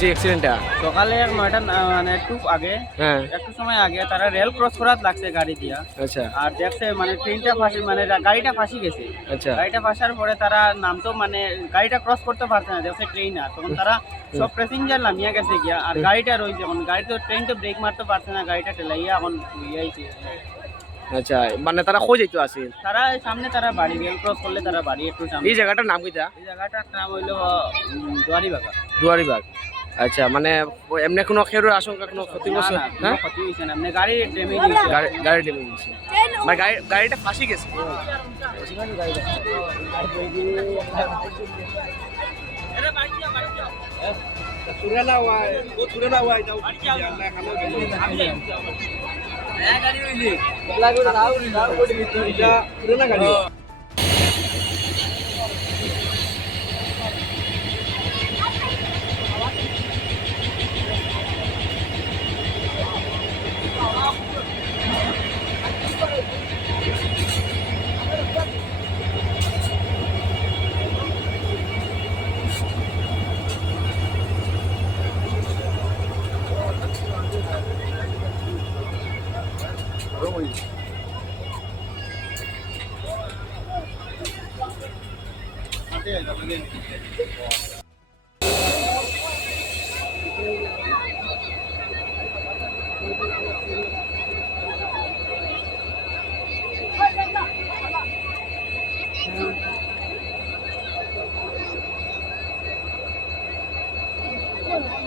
যে অ্যাক্সিডেন্টটা সকালে নয়টা না- মানে একটু আগে হ্যাঁ। একটু সময় আগে তারা রেল ক্রস করাত লাগছে গাড়ি দিয়া। আচ্ছা। আর দেখছে মানে ট্রেনটা ফাঁসি মানে গাড়িটা ফাঁসি গেছে। আচ্ছা। গাড়িটা ফাঁসার পরে তারা নামতো মানে গাড়িটা ক্রস করতে পারছে না দেখছে ট্রেন আর। তখন তারা সব প্যাসেঞ্জার নামিয়ে গেছে গিয়া আর গাড়িটা রয়েছে এখন গাড়ি তো ট্রেন তো ব্রেক মারতে পারছে না গাড়িটা ঠেলাইয়া এখন আচ্ছা মানে তারা যাইতো আছে তারা সামনে তারা বাড়ি রেল ক্রস করলে তারা বাড়ি একটু সামনে। এই জায়গাটার নাম কিটা এই জায়গাটার নাম হইল দুয়ারি বাগা দুয়ারিবাগ। আচ্ছা মানে এমনি কোনো খেরোর আশঙ্কা কোনো ক্ষতি হচ্ছে না হ্যাঁ? ক্ষতি হইছে না। এমনি গাড়ি ড্যামেজ গাড়ি গাড়ি ড্যামেজ হইছে মানে গাড়ি গাড়িটা ফাঁসি গেছে? হ্যাঁ, これもいい。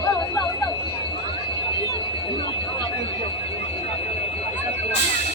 Oh,